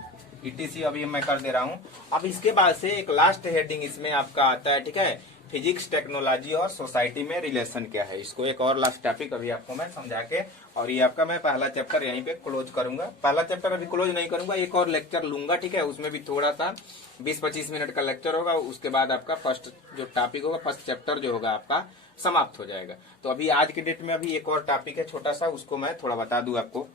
ETC अभी मैं कर दे रहा हूँ। अब इसके बाद से एक लास्ट हेडिंग इसमें आपका आता है, ठीक है, फिजिक्स, टेक्नोलॉजी और सोसाइटी में रिलेशन क्या है। इसको एक और लास्ट टॉपिक अभी आपको मैं समझा के, और ये आपका मैं पहला चैप्टर यहीं पे क्लोज करूंगा। पहला चैप्टर अभी क्लोज नहीं करूंगा, एक और लेक्चर लूंगा, ठीक है। उसमें भी थोड़ा सा 20-25 मिनट का लेक्चर होगा। उसके बाद आपका फर्स्ट जो टॉपिक होगा, फर्स्ट चैप्टर जो होगा आपका समाप्त हो जाएगा। तो अभी आज की डेट में अभी एक और टॉपिक है छोटा सा, उसको मैं थोड़ा बता दूं आपको।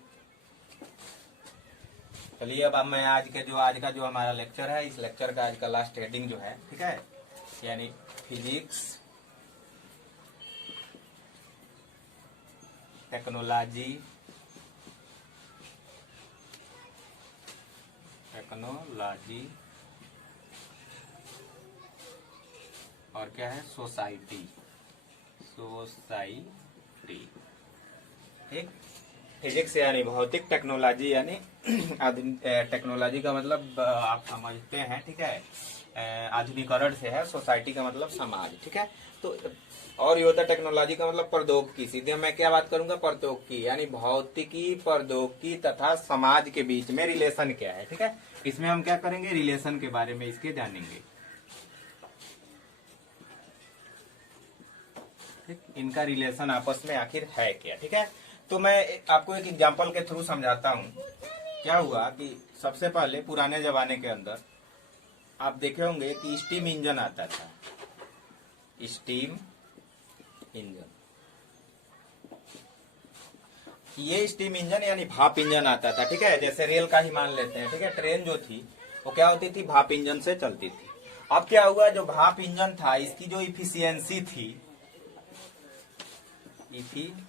चलिए अब मैं आज का जो हमारा लेक्चर है, इस लेक्चर का आज का लास्ट हेडिंग जो है, ठीक है, यानी फिजिक्स, टेक्नोलॉजी और क्या है, सोसाइटी, ठीक। फिजिक्स यानी भौतिक, टेक्नोलॉजी यानी टेक्नोलॉजी का मतलब आप समझते हैं, ठीक है, आधुनिकरण से है। सोसाइटी का मतलब समाज, ठीक है। तो और ये होता है टेक्नोलॉजी का मतलब प्रौद्योगिकी। सीधे मैं क्या बात करूंगा, प्रौद्योगिकी यानी भौतिकी, प्रौद्योगिकी तथा समाज के बीच में रिलेशन क्या है, ठीक है। इसमें हम क्या करेंगे, रिलेशन के बारे में इसके जानेंगे, ठीक, इनका रिलेशन आपस में आखिर है क्या, ठीक है। तो मैं आपको एक एग्जांपल के थ्रू समझाता हूं। क्या हुआ कि सबसे पहले पुराने जमाने के अंदर आप देखे होंगे कि स्टीम इंजन आता था, स्टीम इंजन। ये स्टीम इंजन यानी भाप इंजन आता था, ठीक है। जैसे रेल का ही मान लेते हैं, ठीक है। ट्रेन जो थी वो क्या होती थी, भाप इंजन से चलती थी। अब क्या हुआ, जो भाप इंजन था इसकी जो इफिशियंसी थी, इफिशियंसी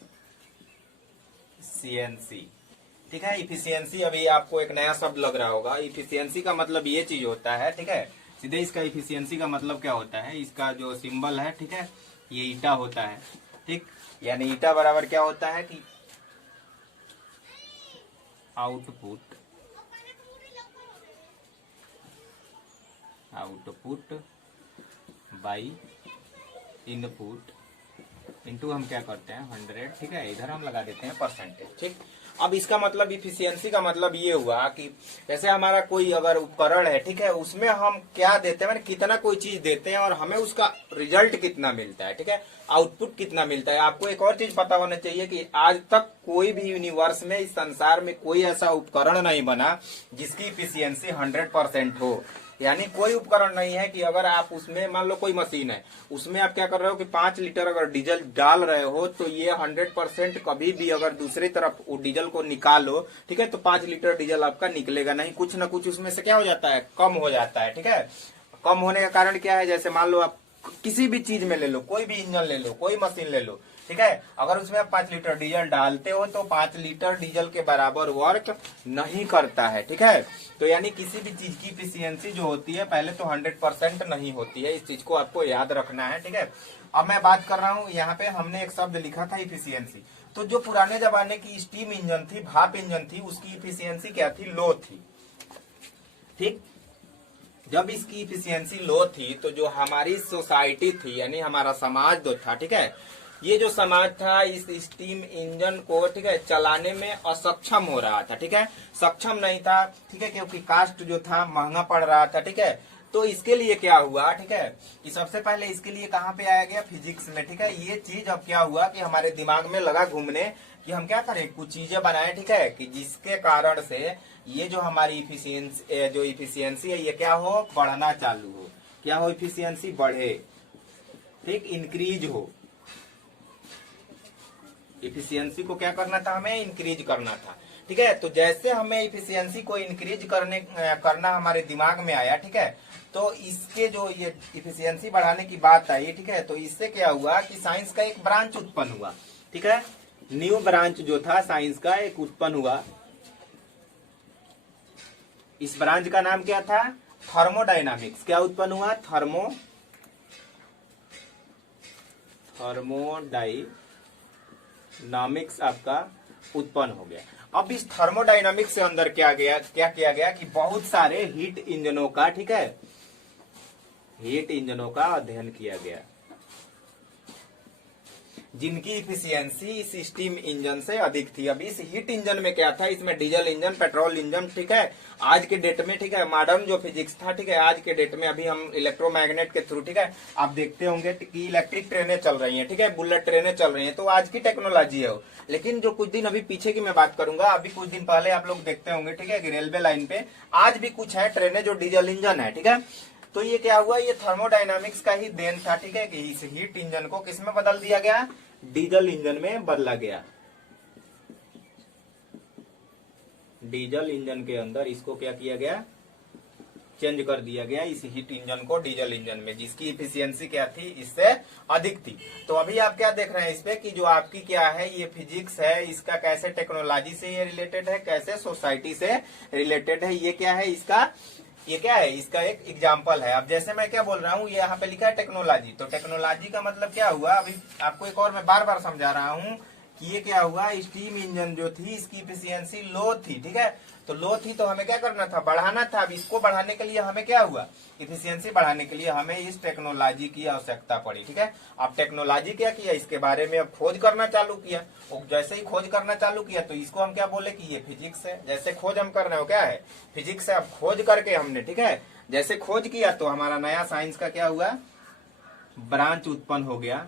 ठीक है। इफिशियंसी अभी आपको एक नया शब्द लग रहा होगा। इफिशियंसी का मतलब ये चीज होता है, ठीक है। सीधे इसका इफिशियंसी का मतलब क्या होता है, इसका जो सिंबल है, ठीक है, ये ईटा होता है, ठीक। यानी ईटा बराबर क्या होता है कि आउटपुट बाई इनपुट इनटू हम क्या करते हैं 100, ठीक है। इधर हम लगा देते हैं परसेंटेज, ठीक। अब इसका मतलब इफिशियंसी का मतलब ये हुआ कि जैसे हमारा कोई अगर उपकरण है, ठीक है, उसमें हम क्या देते हैं, मैंने कितना कोई चीज देते हैं और हमें उसका रिजल्ट कितना मिलता है, ठीक है, आउटपुट कितना मिलता है। आपको एक और चीज पता होना चाहिए कि आज तक कोई भी यूनिवर्स में, इस संसार में कोई ऐसा उपकरण नहीं बना जिसकी इफिशियंसी 100% हो। यानी कोई उपकरण नहीं है कि अगर आप उसमें, मान लो कोई मशीन है, उसमें आप क्या कर रहे हो कि 5 लीटर अगर डीजल डाल रहे हो तो ये 100% कभी भी अगर दूसरी तरफ वो डीजल को निकालो, ठीक है, तो 5 लीटर डीजल आपका निकलेगा नहीं। कुछ ना कुछ उसमें से क्या हो जाता है, कम हो जाता है, ठीक है। कम होने का कारण क्या है, जैसे मान लो आप किसी भी चीज में ले लो, कोई भी इंजन ले लो, कोई मशीन ले लो, ठीक है, अगर उसमें आप 5 लीटर डीजल डालते हो तो 5 लीटर डीजल के बराबर वर्क नहीं करता है, ठीक है। तो यानी किसी भी चीज की इफिशियंसी जो होती है पहले तो 100% नहीं होती है। इस चीज को आपको याद रखना है, ठीक है। अब मैं बात कर रहा हूँ, यहाँ पे हमने एक शब्द लिखा था इफिशियंसी। तो जो पुराने जमाने की स्टीम इंजन थी, भाप इंजन थी, उसकी इफिशियंसी क्या थी, लो थी, ठीक। जब इसकी इफिशियंसी लो थी तो जो हमारी सोसाइटी थी, यानी हमारा समाज जो था, ठीक है, ये जो समाज था इस स्टीम इंजन को, ठीक है, चलाने में असक्षम हो रहा था, ठीक है, सक्षम नहीं था, ठीक है, क्योंकि कास्ट जो था महंगा पड़ रहा था, ठीक है। तो इसके लिए क्या हुआ, ठीक है, कि सबसे पहले इसके लिए कहाँ पे आया गया, फिजिक्स में, ठीक है। ये चीज अब क्या हुआ कि हमारे दिमाग में लगा घूमने कि हम क्या करें, कुछ चीजें बनाए, ठीक है, कि जिसके कारण से ये जो हमारी इफिशियंसी है ये क्या हो, बढ़ना चालू हो। क्या हो, इफिशियंसी बढ़े, ठीक, इंक्रीज हो। इफिशियंसी को क्या करना था, हमें इंक्रीज करना था, ठीक है। तो जैसे हमें इफिशियंसी को इंक्रीज करना हमारे दिमाग में आया, ठीक है, तो इसके जो ये इफिशियंसी बढ़ाने की बात आई, ठीक है, तो इससे क्या हुआ कि साइंस का एक ब्रांच उत्पन्न हुआ, ठीक है। न्यू ब्रांच जो था साइंस का एक उत्पन्न हुआ। इस ब्रांच का नाम क्या था, थर्मोडायनामिक्स। क्या उत्पन्न हुआ, थर्मोडायनामिक्स आपका उत्पन्न हो गया। अब इस थर्मोडायनामिक्स से अंदर क्या किया गया कि बहुत सारे हीट इंजनों का, ठीक है, हीट इंजनों का अध्ययन किया गया जिनकी इफिशियंसी इस स्टीम इंजन से अधिक थी। अब इस हीट इंजन में क्या था, इसमें डीजल इंजन, पेट्रोल इंजन, ठीक है, आज के डेट में, ठीक है, मॉडर्न जो फिजिक्स था, ठीक है, आज के डेट में अभी हम इलेक्ट्रोमैग्नेट के थ्रू, ठीक है, आप देखते होंगे कि इलेक्ट्रिक ट्रेनें चल रही हैं, ठीक है, बुलेट ट्रेनें चल रही हैं, तो आज की टेक्नोलॉजी है वो। लेकिन जो कुछ दिन अभी पीछे की मैं बात करूंगा, अभी कुछ दिन पहले आप लोग देखते होंगे, ठीक है, कि रेलवे लाइन पे आज भी कुछ है ट्रेनें जो डीजल इंजन है, ठीक है। तो ये क्या हुआ, ये थर्मोडायनामिक्स का ही देन था, ठीक है, कि इस हीट इंजन को किसमें बदल दिया गया, डीजल इंजन में बदला गया। डीजल इंजन के अंदर इसको क्या किया गया, चेंज कर दिया गया, इस हीट इंजन को डीजल इंजन में, जिसकी इफिशियंसी क्या थी, इससे अधिक थी। तो अभी आप क्या देख रहे हैं इस पे कि जो आपकी क्या है, ये फिजिक्स है, इसका कैसे टेक्नोलॉजी से ये रिलेटेड है, कैसे सोसाइटी से रिलेटेड है, ये क्या है, ये क्या है, इसका एक एग्जाम्पल है। अब जैसे मैं क्या बोल रहा हूँ, ये यहाँ पे लिखा है टेक्नोलॉजी, तो टेक्नोलॉजी का मतलब क्या हुआ, अभी आपको एक और मैं बार बार समझा रहा हूँ कि ये क्या हुआ, स्टीम इंजन जो थी इसकी इफिशियंसी लो थी, ठीक है, तो लो थी तो हमें क्या करना था, बढ़ाना था। अब इसको बढ़ाने के लिए हमें क्या हुआ, इफिशियंसी बढ़ाने के लिए हमें इस टेक्नोलॉजी की आवश्यकता पड़ी, ठीक है। अब टेक्नोलॉजी क्या किया, इसके बारे में अब खोज करना चालू किया। और जैसे ही खोज करना चालू किया तो इसको हम क्या बोले कि ये फिजिक्स है। जैसे खोज हम कर रहे हो क्या है, फिजिक्स है। अब खोज करके हमने, ठीक है, जैसे खोज किया तो हमारा नया साइंस का क्या हुआ, ब्रांच उत्पन्न हो गया,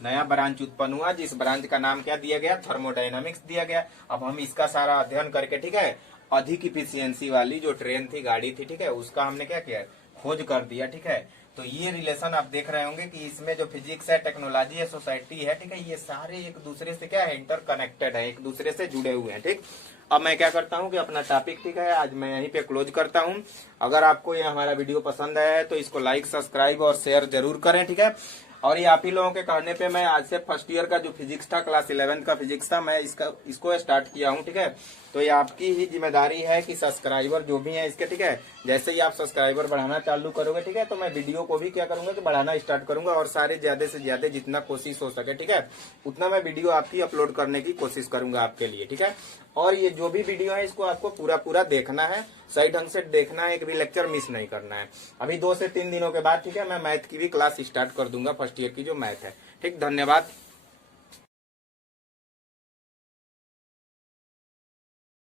नया ब्रांच उत्पन्न हुआ, जिस ब्रांच का नाम क्या दिया गया, थर्मोडायनामिक्स दिया गया। अब हम इसका सारा अध्ययन करके, ठीक है, अधिक इफिशियंसी वाली जो ट्रेन थी, गाड़ी थी, ठीक है, उसका हमने क्या किया, खोज कर दिया, ठीक है। तो ये रिलेशन आप देख रहे होंगे कि इसमें जो फिजिक्स है, टेक्नोलॉजी है, सोसाइटी है, ठीक है, ये सारे एक दूसरे से क्या है, इंटरकनेक्टेड है, एक दूसरे से जुड़े हुए हैं, ठीक। अब मैं क्या करता हूँ कि अपना टॉपिक, ठीक है, आज मैं यहीं पे क्लोज करता हूँ। अगर आपको ये हमारा वीडियो पसंद आया है तो इसको लाइक, सब्सक्राइब और शेयर जरूर करें, ठीक है। और ये आप ही लोगों के कहने पे मैं आज से फर्स्ट ईयर का जो फिजिक्स था, क्लास 11 का फिजिक्स था, मैं इसको स्टार्ट किया हूँ। ठीक है, तो ये आपकी ही जिम्मेदारी है कि सब्सक्राइबर जो भी है इसके, ठीक है, जैसे ही आप सब्सक्राइबर बढ़ाना चालू करोगे, ठीक है, तो मैं वीडियो को भी क्या करूंगा कि बढ़ाना स्टार्ट करूंगा और सारे ज्यादा से ज्यादा जितना कोशिश हो सके, ठीक है, उतना मैं वीडियो आपकी अपलोड करने की कोशिश करूंगा आपके लिए। ठीक है, और ये जो भी वीडियो है इसको आपको पूरा देखना है, सही ढंग से देखना है, एक भी लेक्चर मिस नहीं करना है। अभी 2 से 3 दिनों के बाद, ठीक है, मैं मैथ की भी क्लास स्टार्ट कर दूंगा, फर्स्ट ईयर की जो मैथ है। ठीक, धन्यवाद।